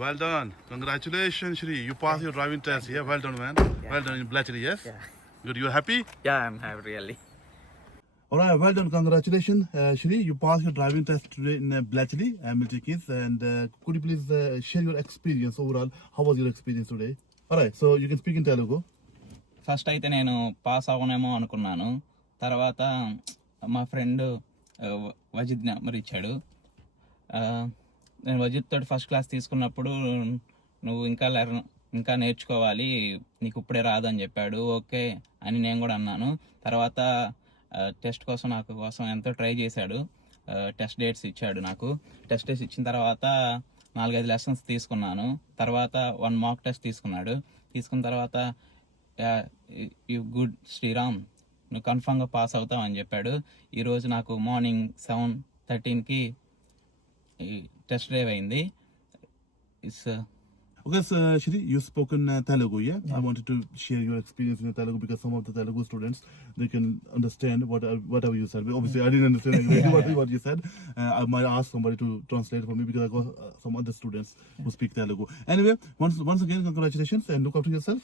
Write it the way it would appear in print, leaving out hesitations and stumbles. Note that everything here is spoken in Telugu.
Well done. Congratulations, Shri. You passed your driving test. Yeah, well done, man. Well done in Bletchley, yes? Yeah. Good. You happy? Yeah, I'm happy really. Alright, well done. Congratulations, Shri. You passed your driving test today in Bletchley, Milton Keynes. And could you please share your experience overall? How was your experience today? Alright, so you can speak in Telugu. First అయితే నేను పాస్ అవ్వనేమో అనుకున్నాను. తర్వాత మా ఫ్రెండ్ వజిద్ నెంబర్ ఇచ్చాడు. నేను వజిద్ తోటి ఫస్ట్ క్లాస్ తీసుకున్నప్పుడు నువ్వు ఇంకా నేర్చుకోవాలి, నీకు ఇప్పుడే రాదు అని చెప్పాడు. ఓకే అని నేను కూడా అన్నాను. తర్వాత టెస్ట్ కోసం ఎంతో ట్రై చేశాడు. టెస్ట్ డేట్స్ ఇచ్చాడు నాకు. టెస్ట్ డేట్స్ ఇచ్చిన తర్వాత 4-5 లెసన్స్ తీసుకున్నాను. తర్వాత 1 మాక్ టెస్ట్ తీసుకున్నాడు. తీసుకున్న తర్వాత యూ గుడ్ శ్రీరామ్, నువ్వు కన్ఫామ్గా పాస్ అవుతావు అని చెప్పాడు. ఈరోజు నాకు మార్నింగ్ 7:13కి టెస్ట్ డ్రైవ్ అయింది. It's Okay, so Shri, you've spoken Telugu, yeah? I wanted to share your experience in Telugu because some of the Telugu students, they can understand whatever you said. Obviously, I didn't understand exactly what you said. I might ask somebody to translate for me because I got some other students who speak Telugu. Anyway, once again, congratulations and look after yourself.